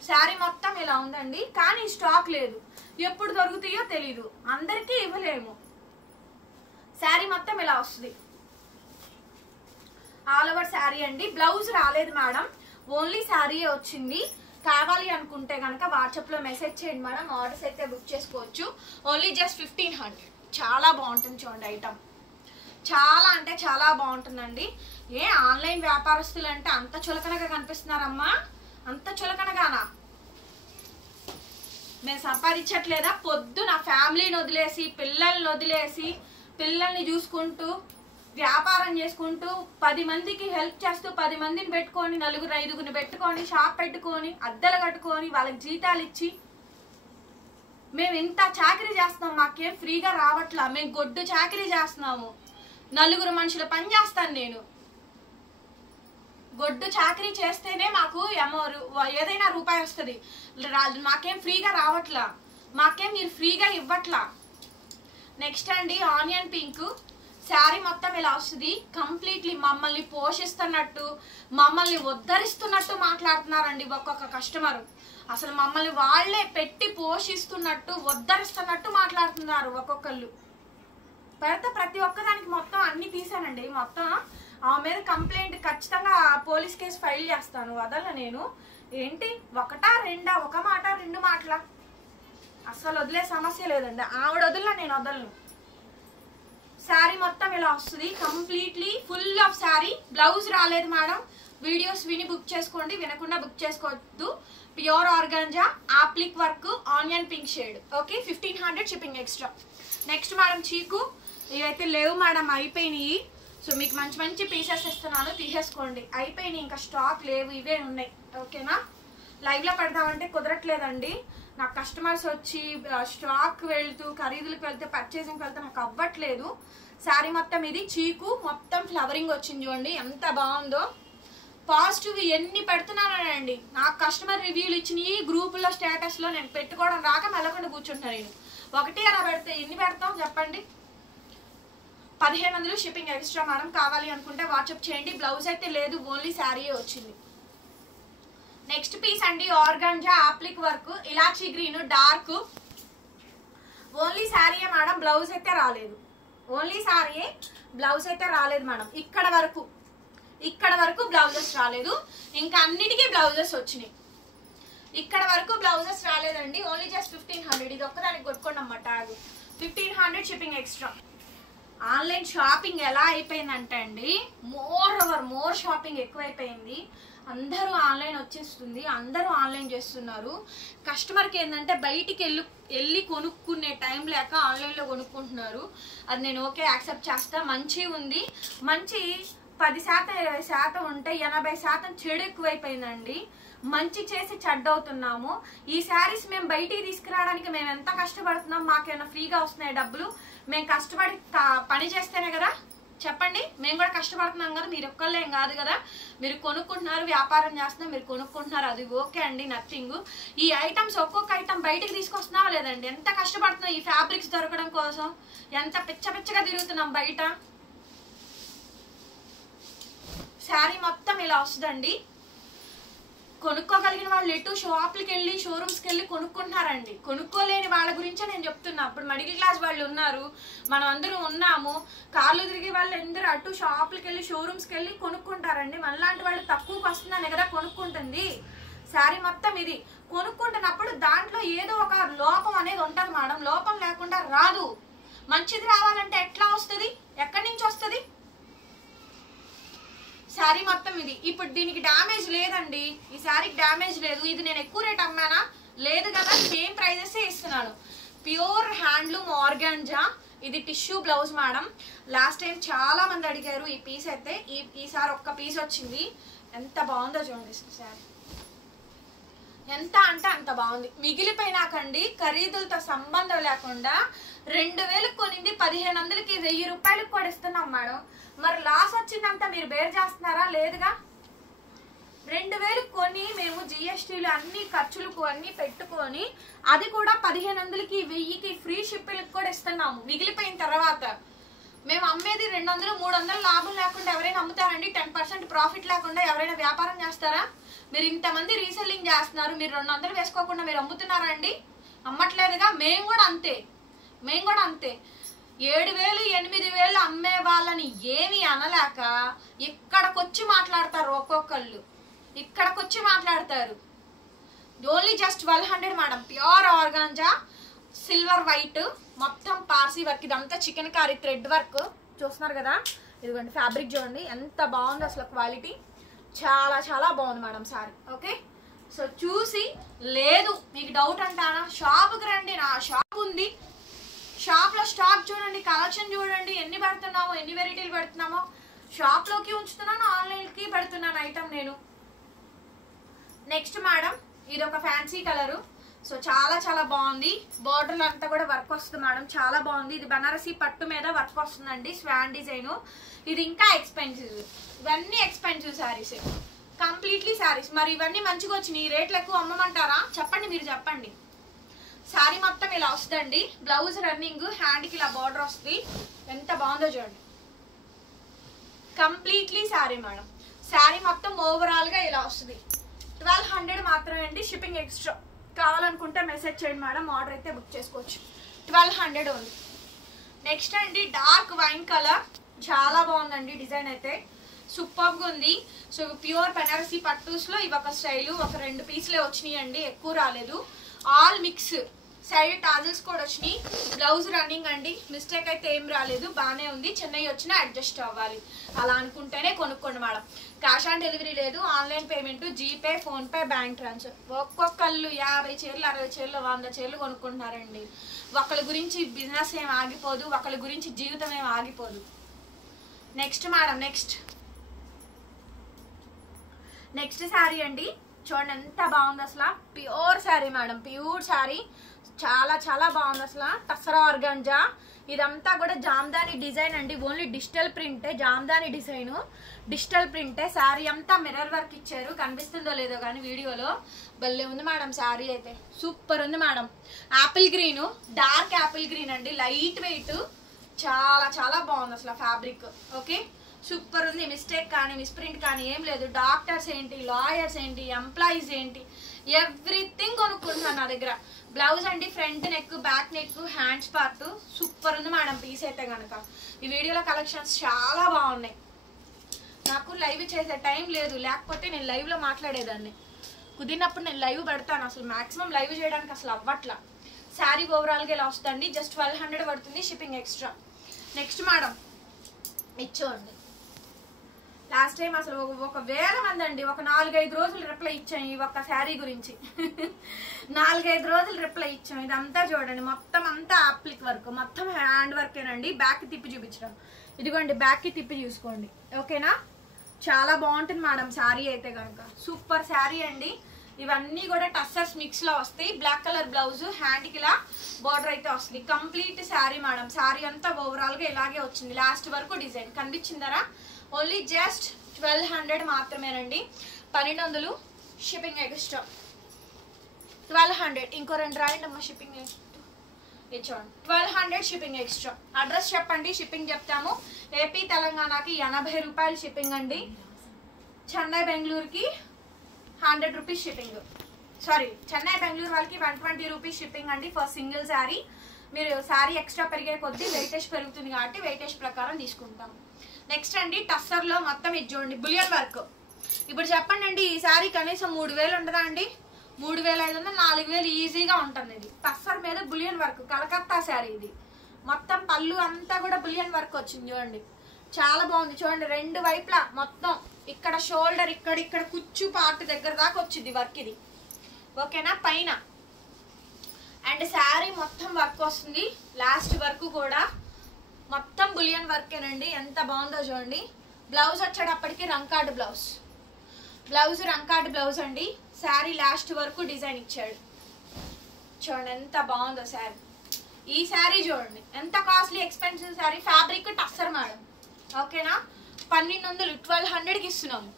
శారీ మొత్తం ఇలా ఉందండి, కానీ స్టాక్ లేదు. ఎప్పుడు దొరుకుతాయో తెలీదు, అందరికీ ఇవ్వలేము. శారీ మొత్తం ఇలా వస్తుంది, ఆల్ ఓవర్ శారీ అండి. బ్లౌజ్ రాలేదు మేడం, ఓన్లీ శారీయే వచ్చింది. కావాలి అనుకుంటే కనుక వాట్సాప్లో మెసేజ్ చేయండి మేడం, ఆర్డర్స్ అయితే బుక్ చేసుకోవచ్చు. Only just 1500. చాలా బాగుంటుంది చూడండి ఐటమ్, చాలా అంటే చాలా బాగుంటుందండి. ఏ ఆన్లైన్ వ్యాపారస్తులు అంటే అంత చులకనగా కనిపిస్తున్నారమ్మా? అంత చులకనగానా? మేము సంపాదించట్లేదా? పొద్దున ఫ్యామిలీని వదిలేసి, పిల్లల్ని వదిలేసి, పిల్లల్ని చూసుకుంటూ, వ్యాపారం చేసుకుంటూ, 10 మందికి హెల్ప్ చేస్తూ, 10 మందిని పెట్టుకొని, 4, 5 పెట్టుకొని, షాప్ పెట్టుకొని, అద్దెలు కట్టుకొని, వాళ్ళకి జీతాలు ఇచ్చి మేము ఇంత చాకరీ చేస్తున్నాం. మాకేం ఫ్రీగా రావట్లా, మేము గొడ్డు చాకరీ చేస్తున్నాము. 4 మనుషుల పని చేస్తాను నేను. గొడ్డు చాకరీ చేస్తేనే మాకు ఏదైనా రూపాయి వస్తుంది. మాకేం ఫ్రీగా రావట్లా, మాకేం మీరు ఫ్రీగా ఇవ్వట్లా. నెక్స్ట్ అండి, ఆనియన్ పింక్ శారీ మొత్తం ఇలా వస్తుంది. కంప్లీట్లీ మమ్మల్ని పోషిస్తున్నట్టు, మమ్మల్ని ఉద్ధరిస్తున్నట్టు మాట్లాడుతున్నారండి ఒక్కొక్క కస్టమర్. అసలు మమ్మల్ని వాళ్లే పెట్టి పోషిస్తున్నట్టు, ఉద్ధరిస్తున్నట్టు మాట్లాడుతున్నారు ఒక్కొక్కళ్ళు. ప్రతి ఒక్కదానికి మొత్తం అన్ని తీసానండి. మొత్తం ఆమె మీద కంప్లైంట్ ఖచ్చితంగా పోలీస్ కేసు ఫైల్ చేస్తాను, వదల నేను. ఏంటి 1, 2, 1 మాట 2 మాటల అసలు వదిలే సమస్య లేదండి. ఆవిడ వదిలినా నేను వదలను. శారీ మొత్తం ఇలా వస్తుంది, completely full of sari. Blouse రాలేదు మేడం, వీడియోస్ విని బుక్ చేసుకోండి, వినకుండా బుక్ చేసుకోవద్దు. Pure organza, applique work, onion pink shade. Okay, 1500 shipping extra. Next madam చీకు, ఇవైతే లేవు మేడం, అయిపోయినాయి. సో మీకు మంచి మంచి పీసెస్ ఇస్తున్నాను, తీసేసుకోండి. అయిపోయినాయి, ఇంకా స్టాక్ లేవు, ఇవే ఉన్నాయి. ఓకేనా? లైవ్లో పెడదామంటే కుదరట్లేదండి. నాకు కస్టమర్స్ వచ్చి స్టాక్ వెళ్తూ, ఖరీదులకు వెళ్తే, పర్చేసింగ్కి వెళ్తే నాకు అవ్వట్లేదు. శారీ మొత్తం ఇది చీకు, మొత్తం ఫ్లవరింగ్ వచ్చింది చూడండి, ఎంత బాగుందో. పాజిటివ్ ఎన్ని పెడుతున్నానండి, నాకు కస్టమర్ రివ్యూలు ఇచ్చినాయి గ్రూపుల్లో, స్టేటస్లో. నేను పెట్టుకోవడం రాక మెల్లకుండా కూర్చుంటాను నేను. 1 అలా పెడితే ఎన్ని పెడతాం చెప్పండి? 1500 షిప్పింగ్ ఎక్స్ట్రా మేడం. కావాలి అనుకుంటే వాట్సాప్ చేయండి. బ్లౌజ్ అయితే లేదు, ఓన్లీ శారీయే వచ్చింది. నెక్స్ట్ పీస్ అండి, organza applique work, elaichi green dark, only శారీయే మేడం, బ్లౌజ్ అయితే రాలేదు. ఓన్లీ శారీయే, బ్లౌజ్ అయితే రాలేదు మేడం. ఇక్కడ వరకు బ్లౌజెస్ రాలేదు, ఇంకా అన్నిటికీ బ్లౌజెస్ వచ్చినాయి. ఇక్కడ వరకు బ్లౌజెస్ రాలేదండి, ఓన్లీ జస్ట్ 1500. ఇది ఒక్కదానికి కొట్టుకోండి అమ్మ tag. 1500 shipping extra. Online shopping ఎలా అయిపోయిందంటే అండి, మోర్ షాపింగ్ ఎక్కువైపోయింది. అందరూ ఆన్లైన్ వచ్చేస్తుంది, అందరూ ఆన్లైన్ చేస్తున్నారు. కస్టమర్కి ఏంటంటే బయటికి వెళ్ళి కొనుక్కునే టైం లేక ఆన్లైన్లో కొనుక్కుంటున్నారు. అది నేను ఓకే యాక్సెప్ట్ చేస్తా. మంచి ఉంది, మంచి 10%, 20% ఉంటే 80% చెడు ఎక్కువైపోయిందండి. మంచి చేసి చెడ్డవుతున్నాము. ఈ శారీస్ మేము బయటికి తీసుకురావడానికి మేము ఎంత కష్టపడుతున్నాం? మాకేమైనా ఫ్రీగా వస్తున్నాయి డబ్బులు? మేము కష్టపడి పని చేస్తేనే కదా, చెప్పండి. మేము కూడా కష్టపడుతున్నాం కదా, మీరు ఒక్కళ్ళేం కాదు కదా. మీరు కొనుక్కుంటున్నారు, వ్యాపారం చేస్తున్నారు, మీరు కొనుక్కుంటున్నారు, అది ఓకే అండి, నథింగ్. ఈ ఐటమ్స్ ఒక్కొక్క ఐటమ్ బయటికి తీసుకొస్తున్నావా లేదండి? ఎంత కష్టపడుతున్నాం ఈ ఫ్యాబ్రిక్స్ దొరకడం కోసం, ఎంత పిచ్చగా తిరుగుతున్నాం బయట. శారీ మొత్తం ఇలా వస్తుందండి. కొనుక్కోగలిగిన వాళ్ళు ఎటు షాప్లకి వెళ్ళి, షోరూమ్స్కి వెళ్ళి కొనుక్కుంటున్నారండి. కొనుక్కోలేని వాళ్ళ గురించే నేను చెప్తున్నా. అప్పుడు మిడిల్ క్లాస్ వాళ్ళు ఉన్నారు, మనం అందరూ ఉన్నాము. కార్లు తిరిగే వాళ్ళు అందరూ అటు షాప్లకి వెళ్ళి, షోరూమ్స్కి వెళ్ళి కొనుక్కుంటారండి. మనలాంటి వాళ్ళు తక్కువకి వస్తుందనే కదా కొనుక్కుంటుంది. శారీ మొత్తం ఇది. కొనుక్కుంటున్నప్పుడు దాంట్లో ఏదో ఒక లోపం అనేది ఉంటుంది మేడం, లోపం లేకుండా రాదు. మంచిది రావాలంటే ఎట్లా వస్తుంది, ఎక్కడి నుంచి వస్తుంది? శారీ మొత్తం ఇది. ఇప్పుడు దీనికి డ్యామేజ్ లేదండి, ఈ శారీకి డ్యామేజ్ లేదు. ఇది నేను ఎక్కువ రేట్ అమ్మానా? లేదు కదా, సేమ్ ప్రైజెస్ ఇస్తున్నాను. Pure handloom organza. ఇది tissue blouse madam. Last time చాలా మంది అడిగారు ఈ పీస్ అయితే, ఈసారి ఒక్క పీస్ వచ్చింది. ఎంత బాగుందో చూడండి శారీ, ఎంత అంటే అంత బాగుంది. మిగిలిపోయినాకండి ఖరీదులతో సంబంధం లేకుండా 2000 కొనింది 1500కి 1000 రూపాయలకు కూడా ఇస్తున్నాం మేడం. మరి లాస్ వచ్చిందంతా మీరు బేర్ చేస్తున్నారా? లేదుగా. 2000 కొని మేము జిఎస్టీలు అన్ని ఖర్చులకు అన్ని పెట్టుకొని అది కూడా 1500కి 1000కి ఫ్రీ షిప్పింగ్ కూడా ఇస్తున్నాము. మిగిలిపోయిన తర్వాత మేము అమ్మేది 200 300 లాభం లేకుండా ఎవరైనా అమ్ముతారండి? 10% ప్రాఫిట్ లేకుండా ఎవరైనా వ్యాపారం చేస్తారా? మీరు ఇంతమంది రీసెల్లింగ్ చేస్తున్నారు, మీరు 200 వేసుకోకుండా మీరు అమ్ముతున్నారా అండి? అమ్మట్లేదుగా. మేము కూడా అంతే 7000 8000 అమ్మే వాళ్ళని ఏమి అనలేక ఇక్కడికొచ్చి మాట్లాడతారు. ఒక్కొక్కళ్ళు ఇక్కడికొచ్చి మాట్లాడతారు. Only just 1200 madam. Pure organza silver white మొత్తం పార్సీ వర్క్. ఇదంతా చికెన్ కారీ థ్రెడ్ వర్క్ చూస్తున్నారు కదా. ఇదిగోండి ఫ్యాబ్రిక్ చూడండి ఎంత బాగుంది అసలు, క్వాలిటీ చాలా చాలా బాగుంది మేడం సారీ. ఓకే, సో చూసి లేదు మీకు డౌట్ అంటారా, షాప్కి రండి, నా షాప్ ఉంది. షాప్లో స్టాక్ చూడండి, కలెక్షన్ చూడండి, ఎన్ని పెడుతున్నామో, ఎన్ని వెరైటీలు పెడుతున్నామో. షాప్లోకి ఉంచుతున్నాను, ఆన్లైన్కి పెడుతున్నాను ఐటమ్ నేను. నెక్స్ట్ మేడం ఇది ఒక ఫ్యాన్సీ కలరు. సో చాలా చాలా బాగుంది. బోర్డర్లు అంతా కూడా వర్క్ వస్తుంది మేడం, చాలా బాగుంది. ఇది బనారసి పట్టు మీద వర్క్ వస్తుందండి, స్వాన్ డిజైన్. ఇది ఇంకా ఎక్స్పెన్సివ్. ఇవన్నీ ఎక్స్పెన్సివ్ శారీస్, కంప్లీట్లీ శారీస్. మరి ఇవన్నీ మంచిగా వచ్చినాయి, రేట్లు ఎక్కువ అమ్మమంటారా? చెప్పండి, మీరు చెప్పండి. శారీ మొత్తం ఇలా వస్తుందండి. బ్లౌజ్ రన్నింగ్, హ్యాండ్కి ఇలా బార్డర్ వస్తుంది. ఎంత బాగుందో చూడండి, కంప్లీట్లీ శారీ మేడం. శారీ మొత్తం ఓవరాల్గా ఇలా వస్తుంది. 1200 మాత్రమే అండి, షిప్పింగ్ ఎక్స్ట్రా. కావాలనుకుంటే మెసేజ్ చేయండి మేడం, ఆర్డర్ అయితే బుక్ చేసుకోవచ్చు. 1200 ఉంది. నెక్స్ట్ అండి డార్క్ వైన్ కలర్, చాలా బాగుందండి డిజైన్ అయితే, సూపర్గా ఉంది. సో ప్యూర్ బనారసి పట్టూస్లో ఇవి ఒక స్టైలు, ఒక 2 పీసులే వచ్చినాయి అండి, ఎక్కువ రాలేదు. ఆల్ మిక్స్, సైడ్ టాజల్స్ కూడా వచ్చినాయి. బ్లౌజ్ రన్నింగ్ అండి, మిస్టేక్ అయితే ఏం రాలేదు, బాగానే ఉంది. చెన్నై వచ్చినా అడ్జస్ట్ అవ్వాలి, అలా అనుకుంటేనే కొనుక్కోండి మేడం. క్యాష్ ఆన్ డెలివరీ లేదు, online payment, GPay, PhonePe, bank transfer. ఒక్కొక్కళ్ళు 50 చీరలు 60 చీరలు 100 చీరలు కొనుక్కుంటున్నారండి. ఒకళ్ళ గురించి బిజినెస్ ఏం ఆగిపోదు, ఒకళ్ళ గురించి జీవితం ఏం ఆగిపోదు. నెక్స్ట్ మేడం, నెక్స్ట్ శారీ అండి, చూడండి ఎంత బాగుంది అసలు. Pure sari madam, pure sari, చాలా చాలా బాగుంది అసలు. టసరా ఆర్గాంజా. ఇదంతా కూడా జామ్దాని డిజైన్ అండి, ఓన్లీ డిజిటల్ ప్రింటే, జామ్దాని డిజైన్ డిజిటల్ ప్రింటే. శారీ అంతా మిర్రర్ వర్క్ ఇచ్చారు, కనిపిస్తుందో లేదో కానీ వీడియోలో. భలే ఉంది మేడం శారీ అయితే, సూపర్ ఉంది madam. Apple green, dark Apple green అండి, లైట్ వెయిట్, చాలా చాలా బాగుంది అసలు ఫ్యాబ్రిక్. ఓకే, సూపర్ ఉంది. మిస్టేక్ కానీ మిస్ప్రింట్ కానీ ఏం లేదు. డాక్టర్స్ ఏంటి, లాయర్స్ ఏంటి, ఎంప్లాయీస్ ఏంటి, ఎవ్రీథింగ్ కొనుక్కుంటున్నాను నా దగ్గర. బ్లౌజ్ అండి, front neck, back neck, hands part, super ఉంది మేడం పీస్ అయితే కనుక. ఈ వీడియోలో కలెక్షన్స్ చాలా బాగున్నాయి. నాకు లైవ్ చేసే టైం లేదు, లేకపోతే నేను లైవ్లో మాట్లాడేదాన్ని. కుదిరినప్పుడు నేను లైవ్ పెడతాను, అసలు మాక్సిమం లైవ్ చేయడానికి అసలు అవ్వట్లా. శారీ ఓవరాల్గా ఇలా వస్తుందండి, జస్ట్ 1200 పడుతుంది, షిప్పింగ్ ఎక్స్ట్రా. నెక్స్ట్ మేడం ఇచ్చోండి, లాస్ట్ టైం అసలు 1000 మంది అండి, ఒక 4-5 రోజులు రిప్లై ఇచ్చాం ఈ ఒక్క శారీ గురించి. 4-5 రోజులు రిప్లై ఇచ్చాం. ఇదంతా చూడండి, మొత్తం అంతా అప్లిక్ వర్క్, మొత్తం హ్యాండ్ వర్కేనండి. బ్యాక్ తిప్పి చూపించడం, ఇదిగోండి బ్యాక్కి తిప్పి చూసుకోండి. ఓకేనా, చాలా బాగుంటుంది మేడం శారీ అయితే కనుక, సూపర్ శారీ అండి. ఇవన్నీ కూడా టస్సర్స్ మిక్స్ లో వస్తాయి. బ్లాక్ కలర్ బ్లౌజ్, హ్యాండ్ కి ఇలా బోర్డర్ అయితే వస్తుంది. కంప్లీట్ శారీ మేడం, శారీ అంతా ఓవరాల్ గా ఇలాగే వచ్చింది. లాస్ట్ వరకు డిజైన్ కనిపించిందరా. ఓన్లీ జస్ట్ 1200 మాత్రమేనండి, 1200 షిప్పింగ్ ఎక్స్ట్రా. 1200, ఇంకో 2 రాయండి అమ్మ షిప్పింగ్ ఇచ్చోండి. 1200 shipping extra. అడ్రస్ చెప్పండి, షిప్పింగ్ చెప్తాము. ఏపీ తెలంగాణకి 80 రూపాయలు షిప్పింగ్ అండి. చెన్నై బెంగళూరుకి 100 rupees shipping. Sorry, Chennai Bengaluru వాళ్ళకి 120 రూపీస్ షిప్పింగ్ అండి ఫర్ సింగిల్ శారీ. మీరు శారీ ఎక్స్ట్రా పెరిగే కొద్దీ వెయిటేజ్ పెరుగుతుంది కాబట్టి వెయిటేజ్ ప్రకారం తీసుకుంటాం. నెక్స్ట్ అండి టస్సర్లో మొత్తం ఇది చూడండి, బులియన్ వర్క్. ఇప్పుడు చెప్పండి అండి, ఈ శారీ కనీసం 3000 ఉండదా అండి? 3500 4000 ఈజీగా ఉంటుంది. ఇది టస్సర్ మీద బులియన్ వర్క్, కలకత్తా శారీ ఇది. మొత్తం పళ్ళు అంతా కూడా బులియన్ వర్క్ వచ్చింది చూడండి, చాలా బాగుంది. చూడండి రెండు వైపులా మొత్తం ఇక్కడ షోల్డర్ ఇక్కడ కుచ్చు పార్ట్ దగ్గర దాకా వచ్చింది వర్క్ ఇది, ఓకేనా. పైన అండ్ శారీ మొత్తం వర్క్ వస్తుంది, లాస్ట్ వరకు కూడా మొత్తం బులియన్ వర్కేనండి. ఎంత బాగుందో చూడండి. బ్లౌజ్ వచ్చేటప్పటికి రంకార్డ్ బ్లౌజ్, రంకార్డ్ బ్లౌజ్ అండి. శారీ లాస్ట్ వరకు డిజైన్ ఇచ్చాడు. చూడండి ఎంత బాగుందో శారీ. ఈ శారీ చూడండి ఎంత costly expensive sari. Fabric tussar madam, ఓకేనా. 1200 1200కి ఇస్తున్నాము.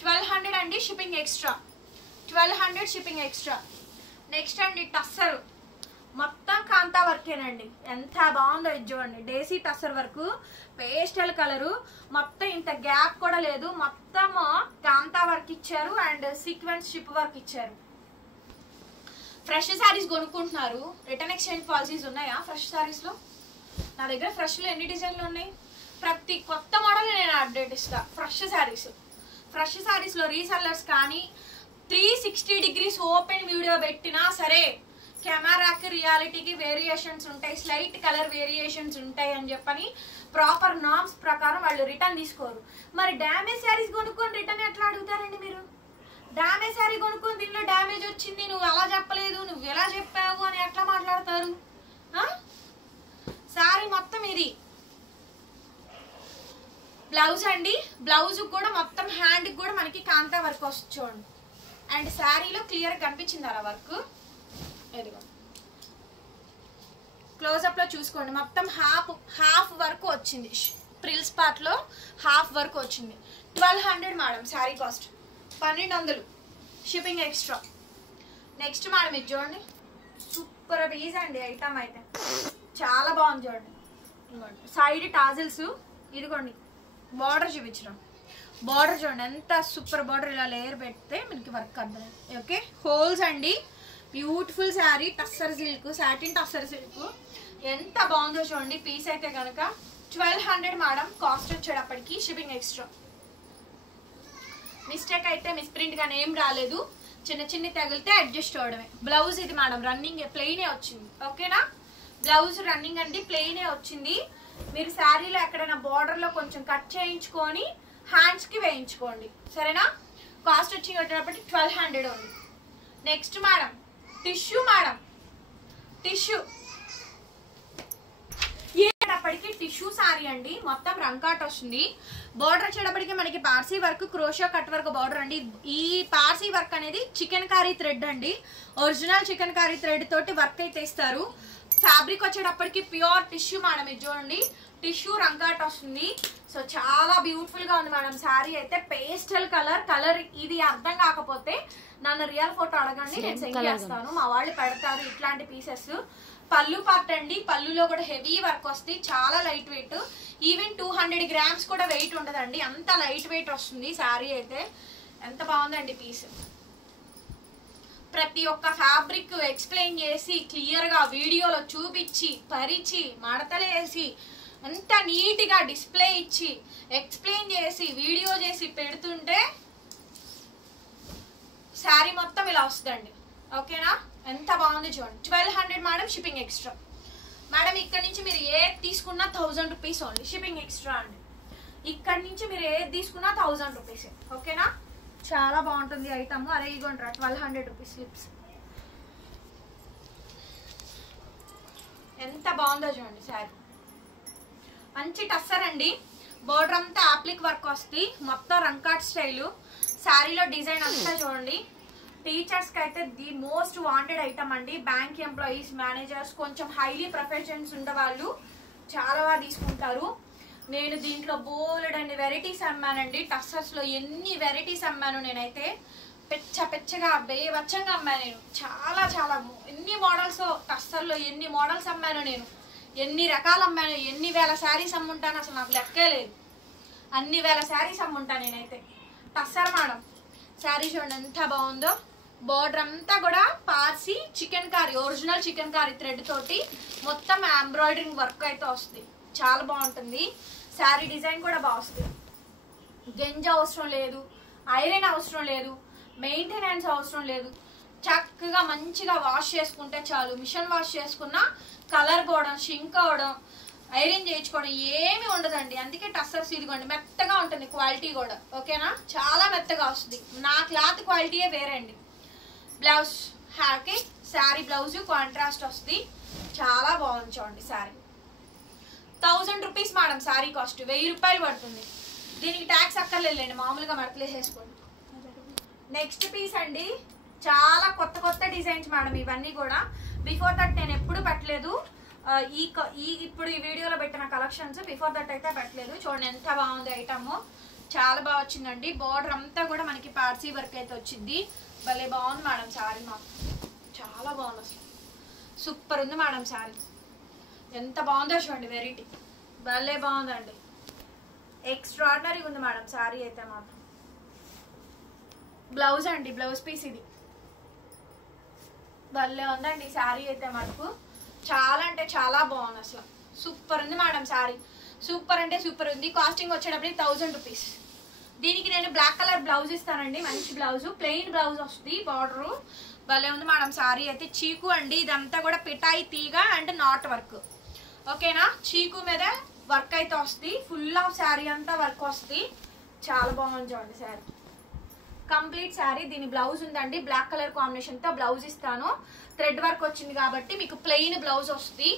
1200 అండి, shipping extra. 1200 shipping extra. Next అండి టస్సర్, మొత్తం కాంతా వర్కేనండి. ఎంత బాగుందో ఇది చూడండి. Desi tussar work, pastel colour, మొత్తం ఇంత గ్యాప్ కూడా లేదు, మొత్తం కాంతా వర్క్ ఇచ్చారు అండ్ సీక్వెన్స్ షిప్ వర్క్ ఇచ్చారు. ఫ్రెష్ శారీస్ కొనుక్కుంటున్నారు, రిటర్న్ ఎక్స్చేంజ్ పాలసీస్ ఉన్నాయా ఫ్రెష్ శారీస్లో? నా దగ్గర ఫ్రెష్లో ఎన్ని డిజైన్లు ఉన్నాయి, ప్రతి కొత్త మోడల్ నేను అప్డేట్ ఇస్తా. ఫ్రెష్ శారీస్లో రీసెల్లర్స్ కానీ 360 degrees ఓపెన్ వీడియో పెట్టినా సరే కెమెరాకి రియాలిటీకి వేరియేషన్స్ ఉంటాయి, స్లైట్ కలర్ వేరియేషన్స్ ఉంటాయి అని చెప్పని ప్రాపర్ నార్మ్స్ ప్రకారం వాళ్ళు రిటర్న్ తీసుకోరు. మరి డ్యామేజ్ శారీస్ కొనుక్కొని రిటర్న్ ఎట్లా అడుగుతారండి మీరు? డ్యామేజ్ శారీ కొనుక్కొని దీనిలో డ్యామేజ్ వచ్చింది, నువ్వు అలా చెప్పలేదు, నువ్వు ఎలా చెప్పావు అని ఎట్లా మాట్లాడతారు? శారీ మొత్తం ఇది బ్లౌజ్ అండి. బ్లౌజ్ కూడా మొత్తం హ్యాండ్ కూడా మనకి కాంతా వర్క్ వస్తుంది చూడండి. అండ్ శారీలో క్లియర్ కనిపించింది అలా వర్క్, ఇదిగో క్లోజప్ లో చూసుకోండి. మొత్తం హాఫ్ వర్క్ వచ్చింది, ప్రిల్స్ పార్ట్ లో హాఫ్ వర్క్ వచ్చింది. 1200 madam sari cost, 1200 shipping extra. Next madam ఇది చూడండి, సూపర్ పీస్ అండి ఐటమ్ అయితే, చాలా బాగుంది చూడండి. సైడ్ టాజిల్స్, ఇదిగోండి బార్డర్ చూపించడం, బార్డర్ చూడండి ఎంత సూపర్ బార్డర్, ఇలా లేయర్ పెడితే మనకి వర్క్ అర్థం. ఓకే, హోల్స్ అండి, beautiful sari, tussar silk, satin tussar silk, ఎంత బాగుందో చూడండి. పీస్ అయితే కనుక 1200 మేడం, కాస్ట్ వచ్చేటప్పటికి షిప్పింగ్ ఎక్స్ట్రా. మిస్టేక్ అయితే మిస్ప్రింట్ గానే ఏం రాలేదు, చిన్న తగిలితే అడ్జస్ట్ అవడమే. బ్లౌజ్ ఇది మేడం రన్నింగ్ ప్లెయినే వచ్చింది, ఓకేనా. బ్లౌజ్ రన్నింగ్ అండి, ప్లెయినే వచ్చింది. మీరు శారీలో ఎక్కడైనా బార్డర్ లో కొంచెం కట్ చేయించుకొని హ్యాండ్స్ కి వేయించుకోండి, సరేనా. కాస్ట్ వచ్చేటప్పటికి 1200 ఉంది. Next madam tissue madam, tissue ఏటప్పటికి టిష్యూ శారీ అండి, మొత్తం రంకాట్ వస్తుంది. బార్డర్ వచ్చేటప్పటికి మనకి Parsi work, crochet cut work border అండి. ఈ పార్సీ వర్క్ అనేది చికెన్ కారీ థ్రెడ్ అండి, ఒరిజినల్ చికెన్ కారీ థ్రెడ్ తోటి వర్క్ అయితే ఇస్తారు. ఫ్యాబ్రిక్ వచ్చేటప్పటికి ప్యూర్ టిష్యూ మేడం, ఇది చూడండి టిష్యూ రంకాట్ వస్తుంది. సో చాలా బ్యూటిఫుల్ గా ఉంది మేడం శారీ అయితే. పేస్టల్ కలర్ ఇది అర్థం కాకపోతే నన్ను రియల్ ఫోటో అడగండి, నేను సెండ్ చేస్తాను, మా వాళ్ళు పెడతారు ఇట్లాంటి పీసెస్. పళ్ళు పార్ట్ అండి, పళ్ళులో కూడా హెవీ వర్క్ వస్తుంది, చాలా లైట్ వెయిట్, ఈవెన్ 200 grams కూడా వెయిట్ ఉండదండి, అంత లైట్ వెయిట్ వస్తుంది శారీ అయితే. ఎంత బాగుందండి పీస్. ప్రతి ఒక్క ఫ్యాబ్రిక్ ఎక్స్ప్లెయిన్ చేసి క్లియర్ గా వీడియోలో చూపించి పరిచి మడతలేసి ఎంత నీట్ గా డిస్ప్లే ఇచ్చి ఎక్స్ప్లెయిన్ చేసి వీడియో చేసి పెడుతుంటే శారీ మొత్తం ఇలా వస్తుందండి, ఓకేనా. ఎంత బాగుంది చూడండి. 1200 మేడం, షిప్పింగ్ ఎక్స్ట్రా. మేడం ఇక్కడ నుంచి మీరు ఏది తీసుకున్నా 1000 రూపీస్ ఓన్లీ, షిప్పింగ్ ఎక్స్ట్రా అండి. ఇక్కడ నుంచి మీరు ఏది తీసుకున్నా 1000 రూపీస్, ఓకేనా. చాలా బాగుంటుంది ఐటమ్. అరే ఇగోండ్రా 1200 రూపీస్ స్లిప్స్, ఎంత బాగుందో చూడండి శారీ. మంచి టస్సర్ అండి, బోర్డర్ అంతా ఆప్లిక్ వర్క్ వస్తుంది, మొత్తం రంకాట్ స్టైలు. శారీలో డిజైన్ అంతా చూడండి. టీచర్స్ కి అయితే ది మోస్ట్ వాంటెడ్ ఐటమ్ అండి. బ్యాంక్ ఎంప్లాయీస్, మేనేజర్స్, కొంచెం హైలీ ప్రొఫెషన్స్ ఉండేవాళ్ళు చాలా బాగా తీసుకుంటారు. నేను దీంట్లో బోల్డ్ అండి వెరైటీస్ అమ్మానండి. టస్సర్స్ లో ఎన్ని వెరైటీస్ అమ్మాను నేనైతే, పెచ్చగా బేవచ్చంగా అమ్మాను నేను. చాలా ఎన్ని మోడల్స్ టస్సర్ లో ఎన్ని మోడల్స్ అమ్మాను నేను, ఎన్ని రకాలు అమ్మాను, ఎన్ని వేల శారీస్ అమ్ముంటాను అసలు నాకు లెక్కే లేదు. అన్ని వేల శారీస్ అమ్ముంటాను నేనైతే. టస్సర్ మేడం శారీ చూడండి ఎంత బాగుందో. బార్డర్ అంతా కూడా Parsi chikankari, original chikankari thread తోటి మొత్తం ఎంబ్రాయిడరింగ్ వర్క్ అయితే వస్తుంది, చాలా బాగుంటుంది. శారీ డిజైన్ కూడా బాగా వస్తుంది. గంజ అవసరం లేదు, ఐరన్ అవసరం లేదు, మెయింటెనెన్స్ అవసరం లేదు. చక్కగా మంచిగా వాష్ చేసుకుంటే చాలు, మిషన్ వాష్ చేసుకున్నా కలర్ పోవడం, షింక్ అవడం, ఐరన్ చేయించుకోవడం ఏమి ఉండదండి. అందుకే టస్సర్స్ ఇదిగోండి మెత్తగా ఉంటుంది, క్వాలిటీ కూడా ఓకేనా, చాలా మెత్తగా వస్తుంది. నా క్లాత్ క్వాలిటీయే వేరే అండి. బ్లౌజ్ హ్యాకి శారీ బ్లౌజ్ కాంట్రాస్ట్ వస్తుంది, చాలా బాగుంది చూడండి. Sari 1000 rupees madam, sari cost 1000 రూపాయలు పడుతుంది. దీనికి ట్యాక్స్ అక్కర్లేదండి, మామూలుగా మడతలేసేసుకోండి. నెక్స్ట్ పీస్ అండి, చాలా కొత్త కొత్త డిజైన్స్ మేడం ఇవన్నీ కూడా. బిఫోర్ దట్ నేను ఎప్పుడు పెట్టలేదు, ఇప్పుడు ఈ వీడియోలో పెట్టిన కలెక్షన్స్ బిఫోర్ దట్ అయితే పెట్టలేదు. చూడండి ఎంత బాగుంది ఐటమ్, చాలా బాగా వచ్చిందండి. బార్డర్ అంతా కూడా మనకి పార్సీ వర్క్ అయితే వచ్చింది, భలే బాగుంది మేడం. శారీ మాకు చాలా బాగుంది, అసలు సూపర్ ఉంది మేడం. శారీ ఎంత బాగుందో చూడండి, వెరైటీ భలే బాగుందండి, ఎక్స్ట్రాడినరీగా ఉంది మేడం శారీ అయితే మాత్రం. బ్లౌజ్ అండి, బ్లౌజ్ పీస్ ఇది భలే ఉందండి. శారీ అయితే మనకు చాలా అంటే చాలా బాగుంది, అసలు సూపర్ ఉంది మేడం. శారీ సూపర్ అంటే సూపర్ ఉంది. కాస్టింగ్ వచ్చేటప్పటికి 1000 రూపీస్. దీనికి నేను బ్లాక్ కలర్ బ్లౌజ్ ఇస్తానండి, మంచి బ్లౌజ్, ప్లెయిన్ బ్లౌజ్ వస్తుంది. బార్డరు భలే ఉంది మేడం. శారీ అయితే చీకు అండి, ఇదంతా కూడా పిటాయి తీగ అండ్ నాట్ వర్క్ ఓకేనా. చీకు మీద వర్క్ అయితే వస్తుంది, ఫుల్ ఆఫ్ శారీ అంతా వర్క్ వస్తుంది, చాలా బాగుంది చూడండి శారీ. కంప్లీట్ శారీ, దీని బ్లౌజ్ ఉందండి, బ్లాక్ కలర్ కాంబినేషన్ తో బ్లౌజ్ ఇస్తాను. థ్రెడ్ వర్క్ వచ్చింది కాబట్టి మీకు ప్లెయిన్ బ్లౌజ్ వస్తుంది.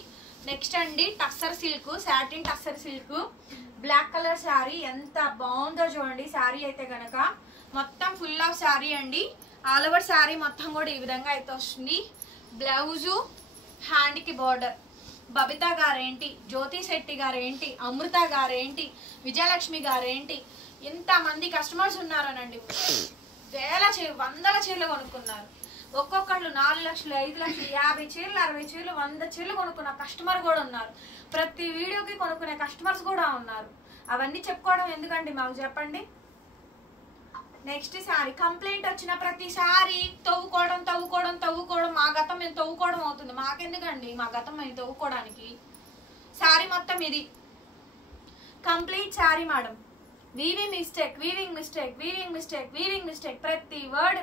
నెక్స్ట్ అండి tussar silk, satin tussar silk, black colour sari ఎంత బాగుందో చూడండి. శారీ అయితే గనక మొత్తం ఫుల్ ఆఫ్ శారీ అండి, ఆల్ ఓవర్ శారీ మొత్తం కూడా ఈ విధంగా అయితే వస్తుంది. బ్లౌజు హ్యాండ్ కి బార్డర్. బబిత గారేంటి, జ్యోతి శెట్టి గారేంటి, అమృత గారేంటి, విజయలక్ష్మి గారేంటి, ఇంతమంది కస్టమర్స్ ఉన్నారనండి. వందల చీరలు కొనుక్కున్నారు. ఒక్కొక్కళ్ళు 4 లక్షలు, 5 లక్షలు, 50 చీరలు, 60 చీరలు, 100 చీరలు కొనుక్కున్న కస్టమర్ కూడా ఉన్నారు. ప్రతి వీడియోకి కొనుక్కునే కస్టమర్స్ కూడా ఉన్నారు. అవన్నీ చెప్పుకోవడం ఎందుకండి మాకు, చెప్పండి. నెక్స్ట్ శారీ కంప్లైంట్ వచ్చిన ప్రతిసారి తవ్వుకోవడం తవ్వుకోవడం తవ్వుకోవడం, మా గతం మేము తవ్వుకోవడం అవుతుంది. మాకెందుకండి మా గతం మేము తవ్వుకోవడానికి. శారీ మొత్తం ఇది complete sari madam. Weaving mistake, weaving mistake, weaving mistake, weaving mistake, ప్రతి వర్డ్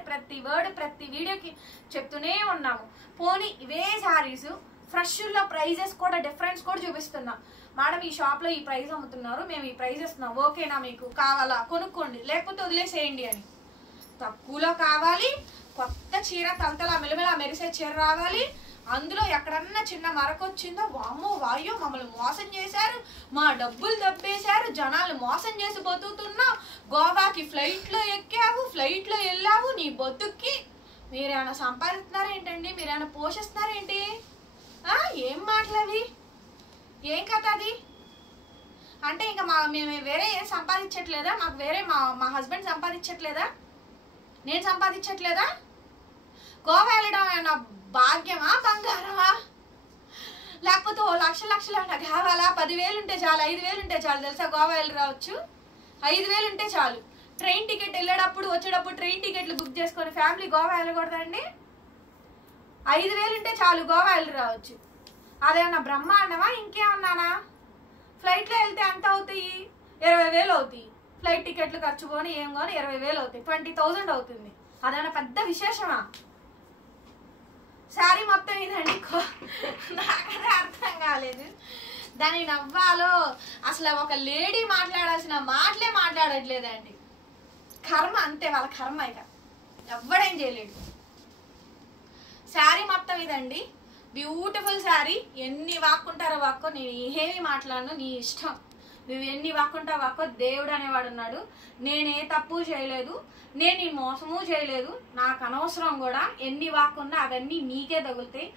ప్రతి వీడియోకి చెప్తూనే ఉన్నాము. పోనీ ఇవే శారీస్ ఫ్రెష్లో ప్రైజెస్ కూడా డిఫరెన్స్ కూడా చూపిస్తున్నాం. మేడం ఈ షాప్లో ఈ ప్రైస్ అమ్ముతున్నారు, మేము ఈ ప్రైస్ ఇస్తున్నాం, ఓకేనా, మీకు కావాలా కొనుక్కోండి, లేకపోతే వదిలేసేయండి అని. తక్కువలో కావాలి, కొత్త చీర తలతల మెలమెల మెరిసే చీర రావాలి, అందులో ఎక్కడన్నా చిన్న మరకొచ్చిందో వామ్మో వాయో మమ్మల్ని మోసం చేశారు, మా డబ్బులు దబ్బేశారు, జనాలు మోసం చేసి బతుకుతున్నావు, గోవాకి ఫ్లైట్లో ఎక్కావు, ఫ్లైట్లో వెళ్ళావు, నీ బతుక్కి మీరేమైనా సంపాదిస్తున్నారేంటండి, మీరేమైనా పోషిస్తున్నారేంటి, ఏం మాటలవి, ఏం కథ అది అంటే. ఇంకా మేము వేరే ఏం సంపాదించట్లేదా, మాకు వేరే మా హస్బెండ్ సంపాదించట్లేదా, నేను సంపాదించట్లేదా, గోవా వెళ్ళడం ఏమన్నా భాగ్యమా, బంగారమా, లేకపోతే ఓ లక్షలు అన్నా కావాలా? 10,000 ఉంటే చాలు, 5,000 ఉంటే చాలు తెలుసా, గోవా వెళ్ళి రావచ్చు. 5,000 ఉంటే చాలు. ట్రైన్ టికెట్ వెళ్ళేటప్పుడు వచ్చేటప్పుడు ట్రైన్ టికెట్లు బుక్ చేసుకొని ఫ్యామిలీ గోవా వెళ్ళకూడదండి. 5,000 ఉంటే చాలు, గోవా వెళ్ళి రావచ్చు. అదేమన్నా బ్రహ్మాండమా, ఇంకేమన్నానా? ఫ్లైట్లో వెళ్తే ఎంత అవుతాయి? 20,000 అవుతాయి. ఫ్లైట్ టికెట్లు ఖర్చు పోని ఏం కొని 20,000 అవుతాయి, 20,000 అవుతుంది. అదేమన్నా పెద్ద విశేషమా? శారీ మొత్తం ఇదండి, నాకదే అర్థం కాలేదు. దాన్ని నవ్వాలో అసలు ఒక లేడీ మాట్లాడాల్సిన మాటలే మాట్లాడట్లేదండి. కర్మ అంతే, వాళ్ళ కర్మ, ఇక ఎవ్వడేం చేయలేడు. శారీ మొత్తం ఇదండి, బ్యూటిఫుల్ శారీ. ఎన్ని వాక్కుంటారో వాక్కో, నేను ఏమీ మాట్లాడను, నీ ఇష్టం, నువ్వు ఎన్ని వాక్కుంటావు వాక్కో. దేవుడు అనేవాడు ఉన్నాడు, నేనే తప్పు చేయలేదు, నేను నీ మోసము చేయలేదు, నాకు అనవసరం కూడా. ఎన్ని వాక్కున్నా అవన్నీ నీకే తగులుతాయి,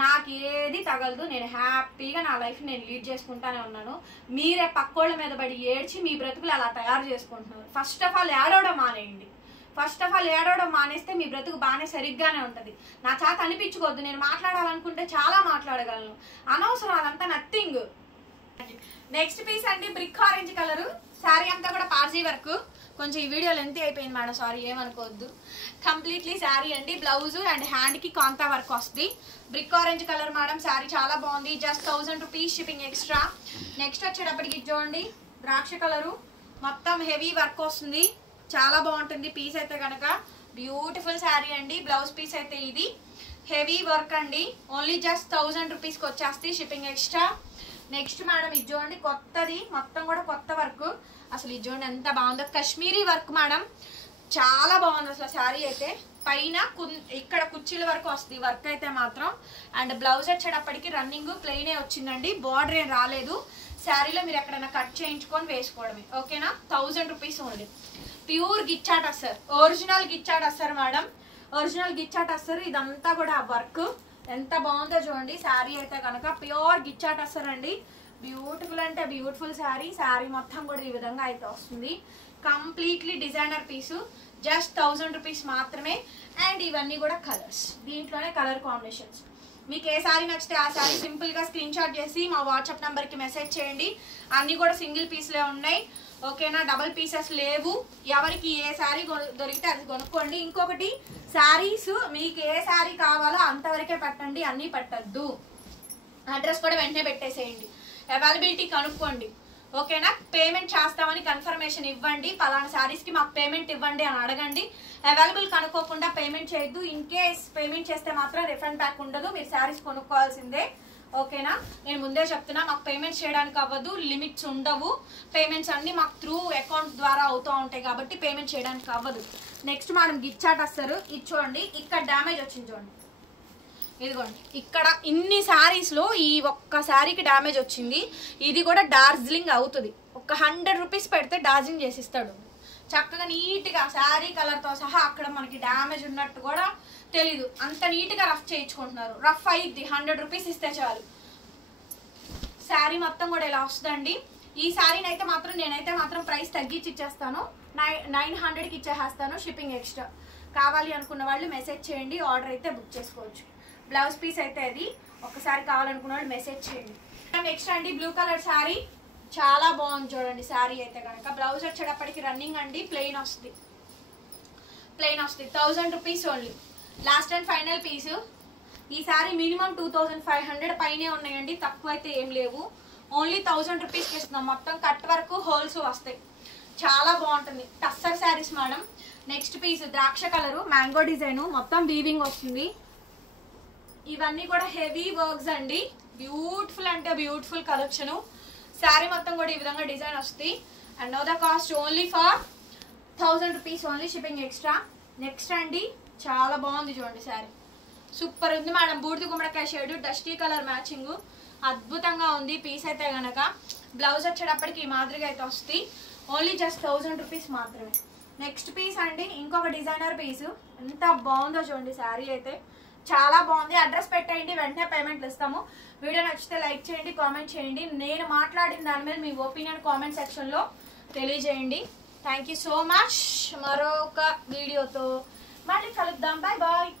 నాకేది తగలదు. నేను హ్యాపీగా నా లైఫ్ నేను లీడ్ చేసుకుంటానే ఉన్నాను. మీరే పక్కోళ్ళ మీద పడి ఏడ్చి మీ బ్రతుకులు అలా తయారు చేసుకుంటున్నారు. ఫస్ట్ ఆఫ్ ఆల్ ఏడవడం మానేయండి. ఫస్ట్ ఆఫ్ ఆల్ ఏడవడం మానేస్తే మీ బ్రతుకు బాగానే సరిగ్గానే ఉంటుంది. నా చేత అనిపించుకోవద్దు, నేను మాట్లాడాలనుకుంటే చాలా మాట్లాడగలను, అనవసరం, అదంతా నథింగ్. నెక్స్ట్ పీస్ అండి, బ్రిక్ ఆరెంజ్ కలర్. శారీ అంతా కూడా పార్సీ వర్క్. కొంచెం ఈ వీడియో లెంత్ అయిపోయింది మేడం, సారీ, ఏమనుకోవద్దు. కంప్లీట్లీ శారీ అండి, బ్లౌజ్ అండ్ హ్యాండ్ కి కాంతా వర్క్ వస్తుంది. Brick orange colour madam, sari చాలా బాగుంది. Just 1000 rupees shipping extra. Next వచ్చేటప్పటికి చూడండి, ద్రాక్ష కలరు, మొత్తం హెవీ వర్క్ వస్తుంది, చాలా బాగుంటుంది. పీస్ అయితే కనుక బ్యూటిఫుల్ శారీ అండి. బ్లౌజ్ పీస్ అయితే ఇది, హెవీ వర్క్ అండి. ఓన్లీ జస్ట్ 1000 రూపీస్కి వచ్చేస్తాయి షిప్పింగ్ ఎక్స్ట్రా. నెక్స్ట్ మేడం ఇది చూడండి, కొత్తది, మొత్తం కూడా కొత్త వర్క్. అసలు ఇది చూడండి ఎంత బాగుందో, కాశ్మీరీ వర్క్ మేడం, చాలా బాగుంది అసలు శారీ అయితే. పైన ఇక్కడ కుర్చీల వరకు వస్తుంది వర్క్ అయితే మాత్రం. అండ్ బ్లౌజ్ వచ్చేటప్పటికి రన్నింగ్ ప్లెయినే వచ్చిందండి, బార్డర్ ఏం రాలేదు. శారీలో మీరు ఎక్కడైనా కట్ చేయించుకొని వేసుకోవడమే, ఓకేనా. 1000 రూపీస్ ఓన్లీ. ప్యూర్ గిచ్చాట్ అస్సర్, ఒరిజినల్ గిచ్చాట్ అస్సర్ మేడం, ఒరిజినల్ గిచ్చాట్ అస్సర్. ఇదంతా కూడా వర్క్ ఎంత బాగుందో చూడండి. శారీ అయితే కనుక ప్యూర్ గిచ్చాట్ అస్సర్ అండి. బ్యూటిఫుల్ అంటే బ్యూటిఫుల్ శారీ. శారీ మొత్తం కూడా ఈ విధంగా అయితే వస్తుంది. కంప్లీట్లీ డిజైనర్ పీసు, జస్ట్ 1000 రూపీస్ మాత్రమే. అండ్ ఇవన్నీ కూడా కలర్స్, దీంట్లోనే కలర్ కాంబినేషన్స్. మీకు ఏ శారీ నచ్చితే ఆ శారీ సింపుల్గా స్క్రీన్ షాట్ చేసి మా వాట్సాప్ నెంబర్కి మెసేజ్ చేయండి. అన్నీ కూడా సింగిల్ పీస్లే ఉన్నాయి, ఓకేనా. డబల్ పీసెస్ లేవు. ఎవరికి ఏ శారీ దొరికితే అది కొనుక్కోండి. ఇంకొకటి, శారీస్ మీకు ఏ శారీ కావాలో అంతవరకే పెట్టండి, అన్నీ పెట్టద్దు. అడ్రస్ కూడా వెంటనే పెట్టేసేయండి, అవైలబిలిటీ కనుక్కోండి, ఓకేనా. పేమెంట్ చేస్తామని కన్ఫర్మేషన్ ఇవ్వండి, పలానా శారీస్కి మాకు పేమెంట్ ఇవ్వండి అని అడగండి. అవైలబుల్ కనుక్కోకుండా పేమెంట్ చేయొద్దు. ఇన్ కేస్ పేమెంట్ చేస్తే మాత్రం రిఫండ్ బ్యాక్ ఉండదు, మీరు శారీస్ కొనుక్కోవాల్సిందే, ఓకేనా. నేను ముందే చెప్తున్నా, మాకు పేమెంట్స్ చేయడానికి అవ్వదు, లిమిట్స్ ఉండవు. పేమెంట్స్ అన్ని మాకు త్రూ అకౌంట్ ద్వారా అవుతూ ఉంటాయి కాబట్టి పేమెంట్ చేయడానికి అవ్వదు. నెక్స్ట్ మనం గిచ్చాట్ వస్తారు. ఇది చూడండి, ఇక్కడ డ్యామేజ్ వచ్చింది చూడండి, ఇదిగోండి. ఇక్కడ ఇన్ని శారీస్లో ఈ ఒక్క శారీకి డ్యామేజ్ వచ్చింది. ఇది కూడా డార్జిలింగ్ అవుతుంది. ఒక 100 రూపీస్ పెడితే డార్జిలింగ్ చేసిస్తాడు చక్కగా నీట్గా, శారీ కలర్తో సహా. అక్కడ మనకి డ్యామేజ్ ఉన్నట్టు కూడా తెలీదు, అంత నీట్గా రఫ్ చేయించుకుంటున్నారు. రఫ్ అయ్యిద్ది, 100 రూపీస్ ఇస్తే చాలు. శారీ మొత్తం కూడా ఇలా వస్తుందండి. ఈ శారీని అయితే మాత్రం నేనైతే మాత్రం ప్రైస్ తగ్గించి ఇచ్చేస్తాను, 900కి ఇచ్చేస్తాను షిప్పింగ్ ఎక్స్ట్రా. కావాలి అనుకున్న వాళ్ళు మెసేజ్ చేయండి, ఆర్డర్ అయితే బుక్ చేసుకోవచ్చు. బ్లౌజ్ పీస్ అయితే అది, ఒకసారి కావాలనుకున్న వాళ్ళు మెసేజ్ చేయండి. నెక్స్ట్ అండి బ్లూ కలర్ శారీ, చాలా బాగుంది చూడండి శారీ అయితే కనుక. బ్లౌజ్ వచ్చేటప్పటికి రన్నింగ్ అండి, ప్లెయిన్ వస్తుంది, ప్లెయిన్ వస్తుంది. 1000 rupees only, last and final piece. ఈ శారీ మినిమం 2500 పైనే ఉన్నాయండి, తక్కువ అయితే ఏం లేవు. ఓన్లీ 1000 రూపీస్కి ఇస్తున్నాం. మొత్తం కట్ వరకు హోల్స్ వస్తాయి, చాలా బాగుంటుంది. Tussar saris madam. Next piece ద్రాక్ష కలరు, మ్యాంగో డిజైన్, మొత్తం వీవింగ్ వస్తుంది. ఇవన్నీ కూడా హెవీ వర్క్స్ అండి, బ్యూటిఫుల్ అంటే బ్యూటిఫుల్ కలెక్షన్. శారీ మొత్తం కూడా ఈ విధంగా డిజైన్ వస్తుంది. And no the cost only for 1000 rupees only shipping extra. Next అండి చాలా బాగుంది చూడండి శారీ, సూపర్ ఉంది మేడం. బూడిద గుమ్మడికాయ షేడ్, డస్టీ కలర్ మ్యాచింగ్, అద్భుతంగా ఉంది పీస్ అయితే గనక. బ్లౌజ్ వచ్చేటప్పటికి ఈ మాదిరిగా అయితే వస్తుంది. ఓన్లీ జస్ట్ 1000 రూపీస్ మాత్రమే. నెక్స్ట్ పీస్ అండి ఇంకొక డిజైనర్ పీసు, ఎంత బాగుందో చూడండి శారీ అయితే, చాలా బాగుంది. అడ్రస్ పెట్టేయండి, వెంటనే పేమెంట్లు ఇస్తాము. వీడియో నచ్చితే లైక్ చేయండి, కామెంట్ చేయండి. నేను మాట్లాడిన దాని మీద మీ ఒపీనియన్ కామెంట్ సెక్షన్లో తెలియజేయండి. Thank you so much. మరొక వీడియోతో మళ్ళీ కలుద్దాం. Bye bye.